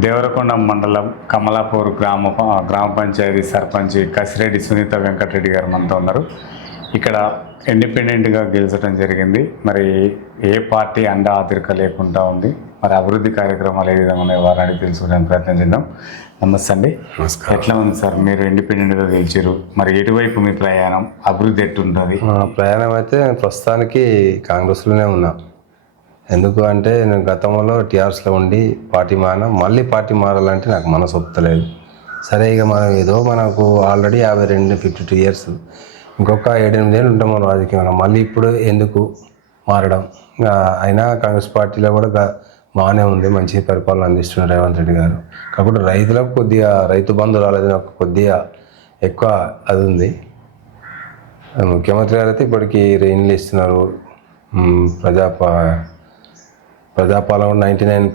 దేవరకొండ మండలం కమలాపూర్ గ్రామ పంచాయతీ సర్పంచ్ కసిరెడ్డి సునీత వెంకటరెడ్డి గారు మనతో ఉన్నారు. ఇక్కడ ఇండిపెండెంట్గా గెలిచడం జరిగింది. మరి ఏ పార్టీ అండా ఆదరిక లేకుండా ఉంది, మరి అభివృద్ధి కార్యక్రమాలు ఏ విధంగా ఉన్నాయో వారిని తెలుసుకునే ప్రయత్నం చేద్దాం. నమస్తే అండి. నమస్కారం. ఎట్లా ఉంది సార్, మీరు ఇండిపెండెంట్గా గెలిచారు, మరి ఎటువైపు మీ ప్రయాణం, అభివృద్ధి ఎట్టుంటుంది? ప్రయాణం అయితే నేను ప్రస్తుతానికి కాంగ్రెస్లోనే ఉన్నా. ఎందుకు అంటే నేను గతంలో టీఆర్ఎస్లో ఉండి మళ్ళీ పార్టీ మారాలంటే నాకు మనసు ఒప్పుతలేదు. సరే ఇక మనం ఏదో మనకు ఆల్రెడీ 52 years, ఇంకొక 7-8 ఏళ్ళు ఉంటాం మనం రాజకీయంలో, మళ్ళీ ఇప్పుడు ఎందుకు మారడం. అయినా కాంగ్రెస్ పార్టీలో కూడా బాగానే ఉంది, మంచి పరిపాలన అందిస్తున్నారు రేవంత్ రెడ్డి గారు. కాకపోతే రైతులకు కొద్దిగా రైతు బంధు రాలేదు, నాకు కొద్దిగా ఎక్కువ అది ఉంది. ముఖ్యమంత్రి గారు అయితే ఇప్పటికీ రెయిన్లు ఇస్తున్నారు. ప్రజాపాలన 99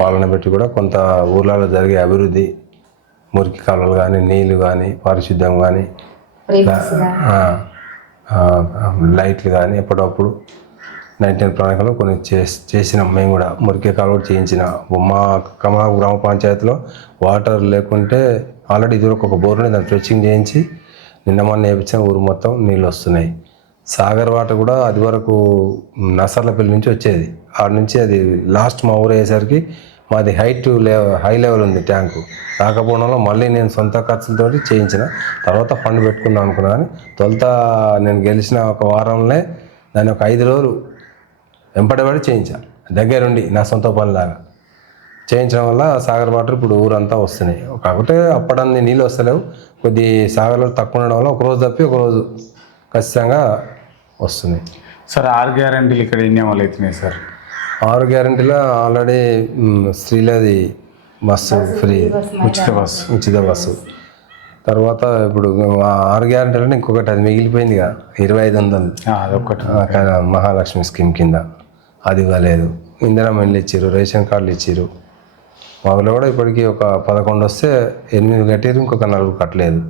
పాలన పెట్టి కూడా కొంత ఊర్లలో జరిగే అభివృద్ధి, మురికి కాలువలు కానీ, నీళ్లు కానీ, పారిశుద్ధ్యం కానీ, లైట్లు కానీ ఎప్పటికప్పుడు 99 ప్రణాళికలో కొన్ని చేసినాం. మేము కూడా మురికి కాలువలు చేయించిన మా కమలాపూర్ గ్రామ పంచాయతీలో వాటర్ లేకుంటే ఆల్రెడీ ఇది ఒక బోర్ని దాన్ని స్ట్రెచ్చింగ్ చేయించి నిన్న మొన్న వేయించిన ఊరు మొత్తం నీళ్ళు వస్తున్నాయి. సాగర్ వాటర్ కూడా అది వరకు నసర్లపల్లి నుంచి వచ్చేది, ఆడ నుంచి అది లాస్ట్ మా ఊరు అయ్యేసరికి మాది హై లెవెల్ ఉంది ట్యాంకు. రాకపోవడంలో మళ్ళీ నేను సొంత ఖర్చులతో చేయించిన. తర్వాత ఫండ్ పెట్టుకుందాం అనుకున్నా, కానీ తొలుత నేను గెలిచిన ఒక వారంలో దాన్ని ఒక 5 రోజులు వెంపడబడి చేయించాను, దగ్గరుండి నా సొంత పనిలాగా చేయించడం వల్ల సాగర్ వాటర్ ఇప్పుడు ఊరంతా వస్తున్నాయి. కాకపోతే అప్పటిన్ని నీళ్ళు వస్తలేవు, కొద్ది సాగర్లో తక్కువ ఉండడం వల్ల ఒకరోజు తప్పి ఒకరోజు ఖచ్చితంగా వస్తున్నాయి. సార్ 6 గ్యారెంటీలు ఇక్కడ ఎన్ని అమలు అవుతున్నాయి సార్? 6 గ్యారెంటీలో ఆల్రెడీ స్త్రీలది బస్సు ఫ్రీ, ఉచిత బస్సు. తర్వాత ఇప్పుడు 6 గ్యారెంటీలో ఇంకొకటి అది మిగిలిపోయిందిగా 2500, అదొకటి మహాలక్ష్మి స్కీమ్ కింద అది ఇవ్వలేదు. ఇందిరమ్మ ఇల్లు ఇచ్చారు, రేషన్ కార్డులు ఇచ్చారు. మా ఊళ్ళో కూడా ఇప్పటికీ ఒక 11 వస్తే 8 కట్టారు, ఇంకొక 4 కట్టలేదు.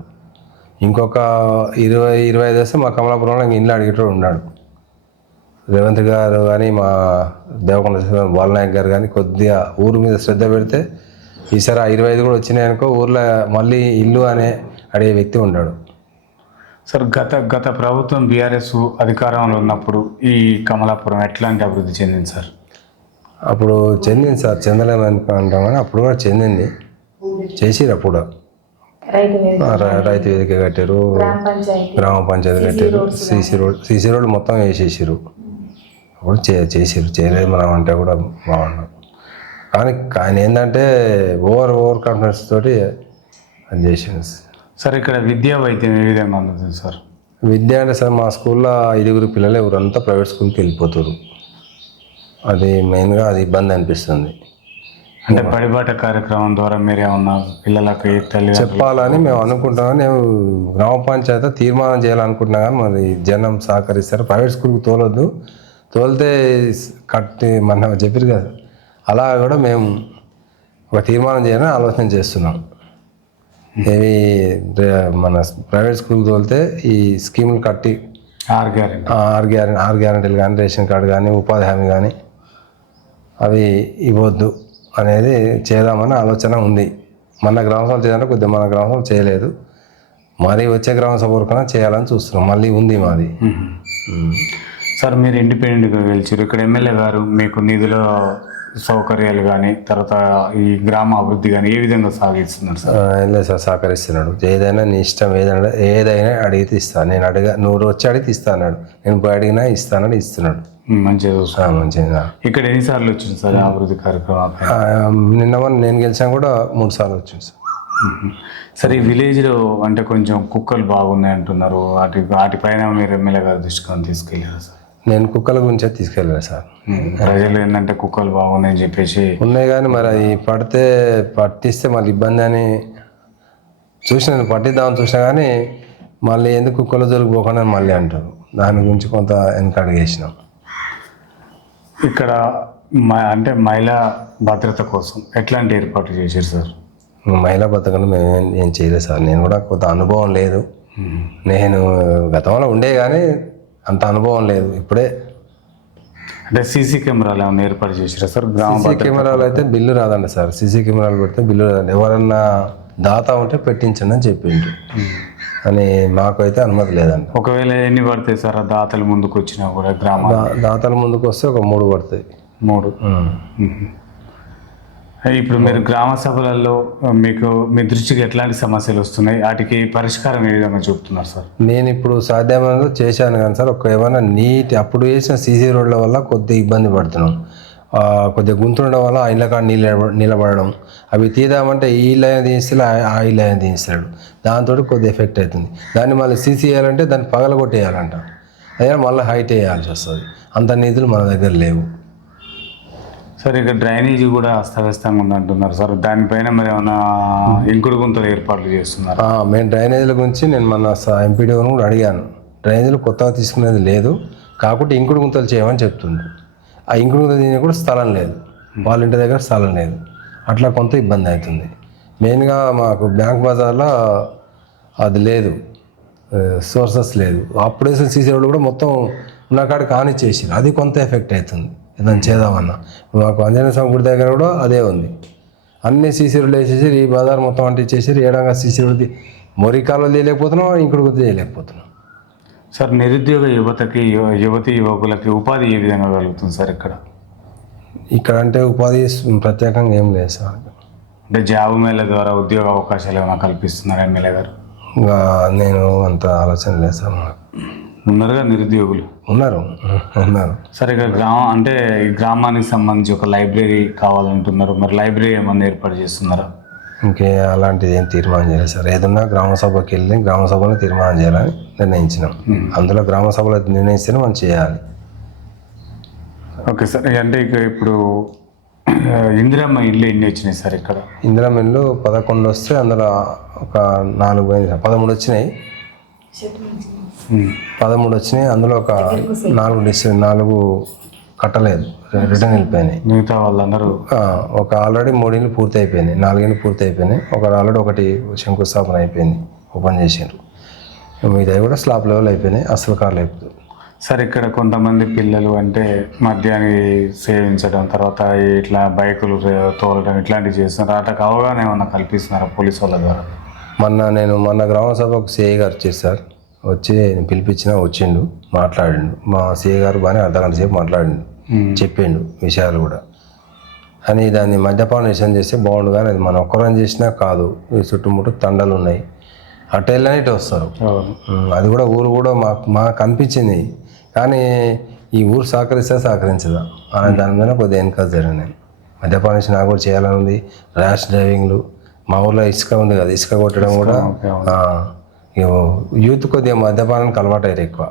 ఇంకొక 20-25 వస్తే మా కమలాపురంలో ఇంట్లో అడిగేటోడు ఉన్నాడు. రేవంత్ గారు కానీ మా దేవకొండ బాలనాయక్ గారు కానీ కొద్దిగా ఊరు మీద శ్రద్ధ పెడితే ఈసారి 25 కూడా వచ్చినాయనుకో ఊర్లో మళ్ళీ ఇల్లు అనే అడిగే వ్యక్తి ఉన్నాడు. సార్ గత ప్రభుత్వం బీఆర్ఎస్ అధికారంలో ఉన్నప్పుడు ఈ కమలాపురం ఎట్లాంటి అభివృద్ధి చెందింది సార్? అప్పుడు చెందింది సార్, చెందలేమనుకుంటాం కానీ అప్పుడు కూడా చెందింది, చేసిరు. అప్పుడు రైతు వేదిక కట్టారు, గ్రామ పంచాయతీ కట్టారు, సీసీ రోడ్ మొత్తం వేసేసారు. అప్పుడు చేసిరు, చేయలేదు మనం అంటే కూడా బాగున్నాం. కానీ ఆయన ఏంటంటే ఓవర్ కాన్ఫిడెన్స్ తోటి అది చేసింది. సార్ ఇక్కడ విద్యా వైద్యం ఏ విధంగా అందుతుంది సార్? విద్య అంటే సార్ మా స్కూల్లో 5 పిల్లలు ఎవరంతా ప్రైవేట్ స్కూల్కి వెళ్ళిపోతారు. అది మెయిన్గా అది ఇబ్బంది అనిపిస్తుంది. అంటే పరిపాట కార్యక్రమం ద్వారా మీరేమన్నా పిల్లలకి చెప్పాలని మేము అనుకుంటాం. నేను గ్రామ పంచాయతీ తీర్మానం చేయాలనుకుంటున్నా కానీ మరి జనం సహకరిస్తారు. ప్రైవేట్ స్కూల్కి తోలొద్దు, తోలితే కట్టి మన చెప్పారు కదా, అలా కూడా మేము ఒక తీర్మానం చేయాలని ఆలోచన చేస్తున్నాం. ఏవి మన ప్రైవేట్ స్కూల్కి తోలితే ఈ స్కీములు కట్టి 6 గ్యారెంటీలు కానీ, రేషన్ కార్డు కానీ, ఉపాధి హామీ కానీ అవి ఇవ్వద్దు అనేది చేద్దామని ఆలోచన ఉంది. మన గ్రామసభలు చేయాలంటే కొద్దిగా మన గ్రామసభలు చేయలేదు, మరి వచ్చే గ్రామసభ వరకు చేయాలని చూస్తున్నాం. మళ్ళీ ఉంది మాది. సార్ మీరు ఇండిపెండెంట్గా గెలిచారు, ఇక్కడ ఎమ్మెల్యే గారు మీకు నిధుల సౌకర్యాలు కానీ, తర్వాత ఈ గ్రామ అభివృద్ధి కానీ ఏ విధంగా సాగిస్తున్నారు సార్? లేదు సార్, సహకరిస్తున్నాడు. ఏదైనా నీ ఇష్టం, ఏదైనా అడిగితే ఇస్తాను. నేను నువ్వు వచ్చి అడిగితే ఇస్తా అన్నాడు, నేను పోయి అడిగినా ఇస్తానని ఇస్తున్నాడు. మంచిగా. ఇక్కడ ఎన్నిసార్లు వచ్చింది సార్ అభివృద్ధి కార్యక్రమం? నిన్న నేను గెలిచాను కూడా 3 సార్లు వచ్చింది సార్. సరే, ఈ విలేజ్లో అంటే కొంచెం కుక్కలు బాగున్నాయి అంటున్నారు, వాటిపైన మీరు ఎమ్మెల్యే గారు దృష్టికి తీసుకెళ్ళారు సార్? నేను కుక్కల గురించే తీసుకెళ్ళాను సార్. ప్రజలు ఏంటంటే కుక్కలు బాగున్నాయని చెప్పేసి ఉన్నాయి, కానీ మరి అవి పట్టిస్తే మళ్ళీ ఇబ్బంది అని నేను పట్టిద్దామని చూసినా కానీ మళ్ళీ ఎందుకు కుక్కలు దొరికిపోకుండా మళ్ళీ అంటారు. దాని గురించి కొంత వెనకడుగు వేసినాం. ఇక్కడ అంటే మహిళా భద్రత కోసం ఎట్లాంటి ఏర్పాటు చేశారు సార్? మహిళా భద్రతను మేము ఏం చేయలేదు సార్. నేను కూడా కొంత అనుభవం లేదు. నేను గతంలో ఉండే కానీ అంత అనుభవం లేదు. ఇప్పుడే అంటే సీసీ కెమెరాలు ఏమైనా ఏర్పాటు చేసారా సార్ గ్రామ సీసీ కెమెరాలు అయితే బిల్లు రాదండి సార్. సీసీ కెమెరాలు పెడితే బిల్లు రాదండి. ఎవరన్నా దాత ఉంటే పెట్టించండి అని చెప్పిండు, అని మాకు అయితే అనుమతి లేదండి. ఒకవేళ ఎన్ని పడతాయి సార్ ఆ దాతలు ముందుకు వచ్చినా కూడా గ్రామ దాతల ముందుకు వస్తే ఒక 3 పడతాయి. 3. ఇప్పుడు మీరు గ్రామ సభలలో మీకు మీ దృష్టికి ఎట్లాంటి సమస్యలు వస్తున్నాయి, వాటికి పరిష్కారం ఏ విధంగా చూపుతున్నారు సార్? నేను ఇప్పుడు సాధ్యమైనంత చేశాను కానీ సార్, ఏమైనా అప్పుడు వేసిన సీసీ రోడ్ల వల్ల కొద్దిగా ఇబ్బంది పడుతున్నాం. కొద్దిగా గుంతుండడం వల్ల ఆ ఇళ్ళ కాడ నిలబడడం, అవి తీద్దామంటే ఈ లైన్ తీయిస్తాడు, ఆ ఈ లైన్ తీయిస్తాడు, దాంతో కొద్దిగా ఎఫెక్ట్ అవుతుంది. దాన్ని మళ్ళీ సీసీ వేయాలంటే దాన్ని పగలగొట్టేయాలంట, అదే మళ్ళీ హైట్ వేయాల్సి వస్తుంది. అంత నిధులు మన దగ్గర లేవు సార్. ఇక డ్రైనేజీ కూడా అస్తవ్యస్తంగా ఉందంటున్నారు సార్, దానిపైన మరి ఏమైనా ఇంకుడు గుంతలు ఏర్పాట్లు చేస్తున్నారు? మేము డ్రైనేజీల గురించి నేను మన ఎంపీడీఓని కూడా అడిగాను. డ్రైనేజీలు కొత్తగా తీసుకునేది లేదు, కాకపోతే ఇంకుడు గుంతలు చేయమని చెప్తుంది. ఆ ఇంకుడు గుంతలు తీయడానికి కూడా స్థలం లేదు, వాళ్ళ ఇంటి దగ్గర స్థలం లేదు, అట్లా కొంత ఇబ్బంది అవుతుంది. మెయిన్గా మాకు బ్యాంక్ బజార్లో అది లేదు, సోర్సెస్ లేదు. అప్పుడు వేసిన సీసీ రోడ్లు కూడా మొత్తం ఉన్న కాడ కానిచ్చేసారు, అది కొంత ఎఫెక్ట్ అవుతుంది. ఏదైనా చేద్దామన్నా మాకు ఆంజనేయ స్వామి గుడి దగ్గర కూడా అదే ఉంది, అన్ని సీసీ రోడ్లు వేసేసి ఈ బజార్ మొత్తం అంటించేసి ఏడంగా సీసీ రోడ్డు మొరి కాలువలు చేయలేకపోతున్నాం, ఇంకుడు గుర్తు చేయలేకపోతున్నాం. సార్ నిరుద్యోగ యువతి యువకులకి ఉపాధి ఏ విధంగా కలుగుతుంది సార్ ఇక్కడ అంటే ఉపాధి ప్రత్యేకంగా ఏం లేదు సార్. అంటే జాబ్ మేళ ద్వారా ఉద్యోగ అవకాశాలు ఏమైనా కల్పిస్తున్నారు ఎమ్మెల్యే గారు? ఇంకా నేను అంత ఆలోచన లేదు సార్. మాకు ఉన్నారుగా నిరుద్యోగులు? ఉన్నారు. సరే, ఇక అంటే ఈ గ్రామానికి సంబంధించి ఒక లైబ్రరీ కావాలంటున్నారు, మరి లైబ్రరీ ఏమన్నా ఏర్పాటు చేస్తున్నారా? ఇంకే అలాంటిది ఏం తీర్మానం చేయలేదు సార్. ఏదన్నా గ్రామ సభకి వెళ్ళి గ్రామ సభలో తీర్మానం చేయాలని నిర్ణయించినాం. అందులో గ్రామ సభలో నిర్ణయిస్తేనే మనం చేయాలి. Okay sir. అంటే ఇక ఇప్పుడు ఇందిరమ్మ ఇల్లు ఎన్ని వచ్చినాయి సార్ ఇక్కడ? ఇందిరమ్మ ఇల్లు 11 వస్తే అందులో ఒక 13 వచ్చినాయి. 13 వచ్చినాయి, అందులో ఒక 4 కట్టలేదు, రిటర్న్ వెళ్ళిపోయినాయి. మిగతా వాళ్ళందరూ ఒక ఆల్రెడీ 3 ఇళ్ళు పూర్తి అయిపోయినాయి, 4 ఇళ్ళు పూర్తి అయిపోయినాయి. ఆల్రెడీ ఒకటి శంకుస్థాపన అయిపోయింది, ఓపెన్ చేసారు. మిగతా కూడా స్లాబ్ లెవెల్ అయిపోయినాయి, అసలు కార్లు అయిపోతుంది. సార్ ఇక్కడ కొంతమంది పిల్లలు అంటే మద్యాన్ని సేవించడం, తర్వాత ఇట్లా బైకులు తోలడం ఇట్లాంటివి చేస్తున్నారు, వాటికి అవగాహన ఏమన్నా కల్పిస్తున్నారా పోలీసు వాళ్ళ ద్వారా? మొన్న గ్రామ సభకు సిఐ గారు వచ్చేసారు, వచ్చి పిలిపించినా వచ్చిండు, మాట్లాడిండు. మా సిఐ గారు బాగానే అర్ధగంట సేపు మాట్లాడిండు, చెప్పిండు విషయాలు కూడా. అని దాన్ని మద్యపానం నిషేధం చేస్తే బాగుండు, కానీ అది మనం ఒక్కరం చేసినా కాదు, ఈ చుట్టుముట్టు తండలు ఉన్నాయి, అటు వెళ్ళని ఇటు వస్తారు. అది కూడా ఊరు కూడా మాకు అనిపించింది, కానీ ఈ ఊరు సహకరించదా అనే దాని మీద కొద్దిగా ఎన్కరేజ్ జరిగినాయి. మద్యపానం నుంచి నాకు కూడా చేయాలని ఉంది. ర్యాష్ డ్రైవింగ్లు, మా ఊర్లో ఇసుక ఉంది కదా, ఇసుక కొట్టడం కూడా యూత్ కొద్దిగా మద్యపానానికి అలవాటు అయ్యారు ఎక్కువ.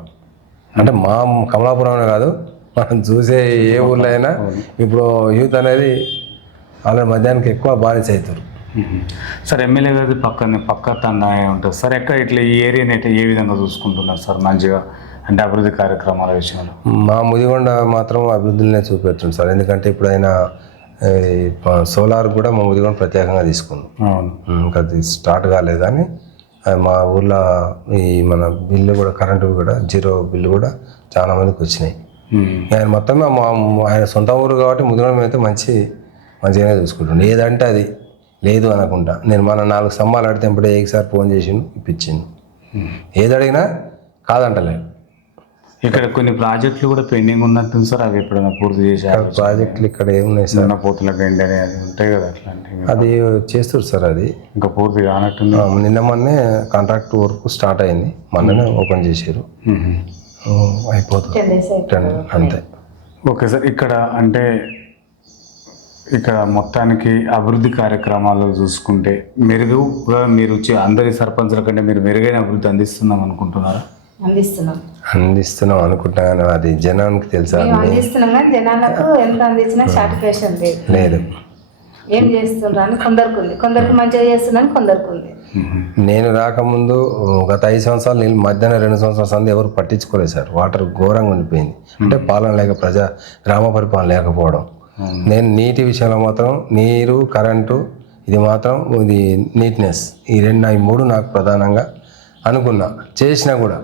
అంటే మా కమలాపురంలో కాదు, మనం చూసే ఏ ఊర్లో అయినా ఇప్పుడు యూత్ అనేది వాళ్ళ మద్యానికి ఎక్కువ బానిస అవుతారు. సార్ ఎమ్మెల్యే గారి పక్క తండా ఉంటుంది సార్, ఎక్కడ ఇట్లా ఈ ఏరియాని అయితే ఏ విధంగా చూసుకుంటున్నారు సార్ మంచిగా, అంటే అభివృద్ధి కార్యక్రమాల విషయంలో? మా ముదిగొండ మాత్రం అభివృద్ధిని చూపెడుతుంది సార్. ఎందుకంటే ఇప్పుడు ఆయన సోలార్ కూడా మా ముదిగొండ ప్రత్యేకంగా తీసుకుంది. ఇంకా అది స్టార్ట్ కాలేదు, కానీ మా ఊర్లో ఈ మన బిల్లు కూడా కరెంటు కూడా 0 బిల్లు కూడా చాలా మందికి వచ్చినాయి. ఆయన మొత్తం ఆయన సొంత ఊరు కాబట్టి ముదిగొండ అయితే మంచిగానే చూసుకుంటుండే. ఏదంటే అది లేదు అనకుండా, నేను మన 4 స్తంభాలు అడితే ఇప్పుడే ఒకసారి ఫోన్ చేసిండు, ఇప్పించిండు. ఏది అడిగినా కాదంటలేదు. ఇక్కడ కొన్ని ప్రాజెక్టులు కూడా పెండింగ్ ఉన్నట్టుంది సార్, అవి ఎప్పుడైనా పూర్తి చేశారు? ప్రాజెక్టులు ఇక్కడ ఏమున్నాయి సార్, పోతుల గండి అది ఉంటాయి కదా, అట్లాంటివి అది చేస్తారు సార్. అది ఇంకా పూర్తి కానట్టుంది. మొన్నే కాంట్రాక్ట్ వర్క్ స్టార్ట్ అయింది, మొన్ననే ఓపెన్ చేశారు, అయిపోతుంది అంతే. Okay sir. ఇక్కడ మొత్తానికి అభివృద్ధి కార్యక్రమాలు చూసుకుంటే మెరుగుగా మీరు అందరి సర్పంచుల కంటే మీరు మెరుగైన అభివృద్ధి అందిస్తున్నాం అనుకుంటున్నారా? అందిస్తున్నాం అనుకుంటా, కానీ అది జనానికి తెలుసా? అందిస్తున్నాం కానీ జనాలకు ఎంత అందించినా సాటిస్ఫాక్షన్ లేదు. ఏం చేస్తుండ్రా అని కొందరికి మంచిగా చేస్తున్నాను, కొందరికి ఉంది. నేను రాకముందు గత 5 సంవత్సరాలు నీళ్ళు మధ్యాహ్నం 2 సంవత్సరాల సంది ఎవరు పట్టించుకోలేదు సార్. వాటర్ ఘోరంగా ఉండిపోయింది, అంటే పాలన లేక గ్రామ పరిపాలన లేకపోవడం. నేను నీటి విషయంలో మాత్రం నీరు, కరెంటు, ఇది మాత్రం ఇది నీట్నెస్, ఈ 3 నాకు ప్రధానంగా అనుకున్నా. చేసినా కూడా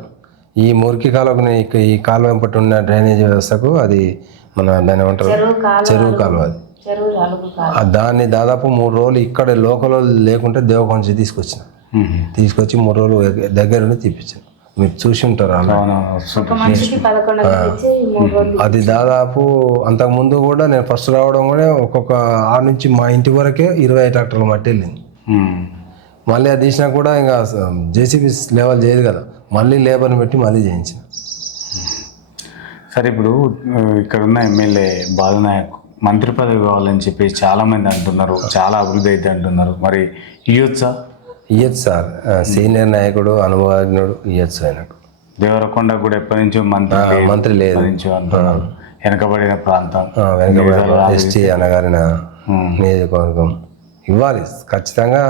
ఈ మురికి కాలువకు ఈ కాలువ వెంపటి ఉన్న డ్రైనేజ్ వ్యవస్థకు అది మన దాన్ని ఏమంటారు చెరువు కాలువ అది. చెరువు అలుగు కాదు. దాన్ని దాదాపు 3 రోజులు ఇక్కడ లోకల్ లేకుంటే దేవకొండ తీసుకొచ్చిన. తీసుకొచ్చి 3 రోజులు దగ్గరుండి తీపిచ్చాను. మీరు చూసి ఉంటారు అలా. ఒక మనిషికి 11 ఇచ్చి 3 రోజులు. అది దాదాపు అంతకుముందు కూడా నేను ఫస్ట్ రావడం కూడా ఒక్కొక్క ఆ నుంచి మా ఇంటి వరకే 20 ట్రాక్టర్ల మట్టి వెళ్ళింది. మళ్ళీ అది తీసినా కూడా ఇంకా జేసీబీ లెవెల్ చేయదు కదా, మళ్ళీ లేబర్ని పెట్టి మళ్ళీ చేయించిన. సరే, ఇప్పుడు ఇక్కడ ఉన్న ఎమ్మెల్యే బాలునాయక్ మంత్రి పదవి కావాలని చెప్పి చాలా మంది అంటున్నారు, చాలా అభివృద్ధి అయితే అంటున్నారు. మరి ఇయ్యొచ్చా? ఇయ్యచ్చు సార్, సీనియర్ నాయకుడు, అనుభవజ్ఞుడు, ఇయ్యచ్చు ఆయనకు. దేవరకొండ కూడా ఎప్పటి నుంచో మంత్రి లేదు, అంటున్నారు. వెనకబడిన ప్రాంతం, వెనకబడిన ఎస్టీ అనగారిన నియోజకవర్గం ఇవ్వాలి, ఖచ్చితంగా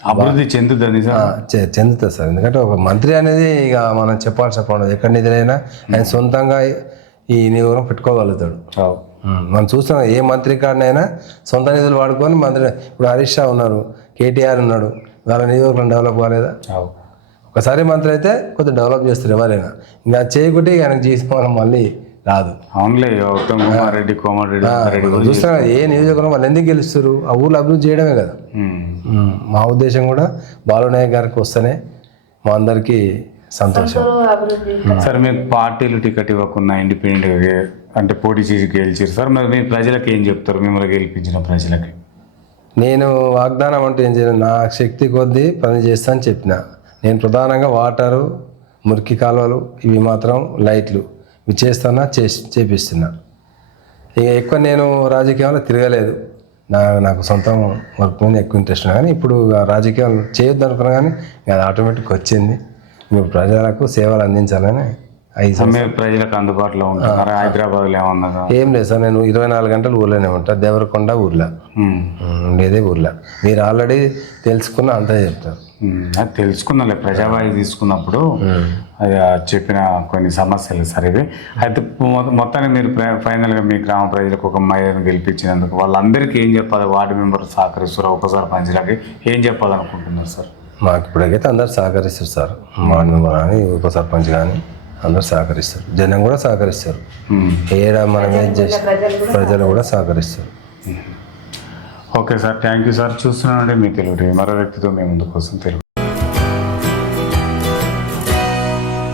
అభివృద్ధి చెందుతుంది చెందుతుంది సార్. ఎందుకంటే ఒక మంత్రి అనేది ఇక మనం చెప్పాల్సిన పని ఎక్కడ నిధులైనా ఆయన సొంతంగా ఈ నియోజకవర్గం పెట్టుకోగలుగుతాడు. మనం చూస్తున్నాం ఏ మంత్రి కాడినైనా సొంత నిధులు వాడుకొని మంత్రి. ఇప్పుడు హరీష్ రావు ఉన్నారు, కేటీఆర్ ఉన్నాడు, వాళ్ళ నియోజకవర్గం డెవలప్ కాలేదా? ఒకసారి మంత్రి అయితే కొద్దిగా డెవలప్ చేస్తారు ఎవరైనా. ఇంకా చేయకుంటే ఆయనకు చేసుకోవడం మళ్ళీ రాదు. అవునులే, ఉత్తమ్ కుమార్ రెడ్డి, కోమటిరెడ్డి చూస్తాం ఏ నియోజకవర్గం వాళ్ళు ఎందుకు గెలుస్తారు? ఆ ఊర్లో అభివృద్ధి చేయడమే కదా. మా ఉద్దేశం కూడా బాలునాయక్ గారికి వస్తేనే మా అందరికీ సంతోషం. సార్, మీకు పార్టీలు టికెట్ ఇవ్వకుండా ఇండిపెండెంట్గా అంటే పోటీ చేసి గెలిచారు సార్. మరి మీ ప్రజలకు ఏం చెప్తారు, మిమ్మల్ని గెలిపించిన ప్రజలకి? నేను వాగ్దానం అంటే ఏం చేయను, నా శక్తి కొద్దీ పని చేస్తా అని చెప్పిన. నేను ప్రధానంగా వాటరు, మురికి కాలువలు, ఇవి మాత్రం లైట్లు ఇవి చేస్తున్నా, చేపిస్తున్నా. ఇక ఎక్కువ నేను రాజకీయాల్లో తిరగలేదు, నాకు సొంతం వర్క్ మీద ఎక్కువ ఇంట్రెస్ట్ ఉన్నా. కానీ ఇప్పుడు రాజకీయాలు చేయొద్దు అనుకున్నా, కానీ అది ఆటోమేటిక్గా వచ్చింది. ఇప్పుడు ప్రజలకు సేవలు అందించాలని 5 సంవత్సరాలు ప్రజలకు అందుబాటులో ఉంటారు. హైదరాబాద్లో ఏమన్నా? ఏం లేదు సార్, నేను 24 గంటలు ఊర్లోనే ఉంటా. దేవరకొండ ఊర్లో ఉండేదే ఊర్లో. మీరు ఆల్రెడీ తెలుసుకున్న అంతా చెప్తారు. అది తెలుసుకున్నాలే, ప్రజావాయి తీసుకున్నప్పుడు అది చెప్పిన కొన్ని సమస్యలు సార్ ఇవి. అయితే మొత్తానికి మీరు ఫైనల్గా మీ గ్రామ ప్రజలకు ఒక మహిళను గెలిపించినందుకు వాళ్ళందరికీ ఏం చెప్పాలి? వార్డు మెంబర్ సహకరిస్తారు, ఉప సర్పంచ్లకి ఏం చెప్పాలనుకుంటున్నారు సార్? మాకు ఇప్పటికైతే అందరు సహకరిస్తారు సార్. వార్డు మెంబర్ కానీ ఉప సర్పంచ్ కానీ అందరు సహకరిస్తారు, జనం కూడా సహకరిస్తారు. ఏడా మనం ఏం చేసి ప్రజలు కూడా సహకరిస్తారు. Okay sir, thank you sir. చూస్తున్నానండి మీ తెలుగు మరో వ్యక్తితో మీ ముందు కోసం తెలుగు.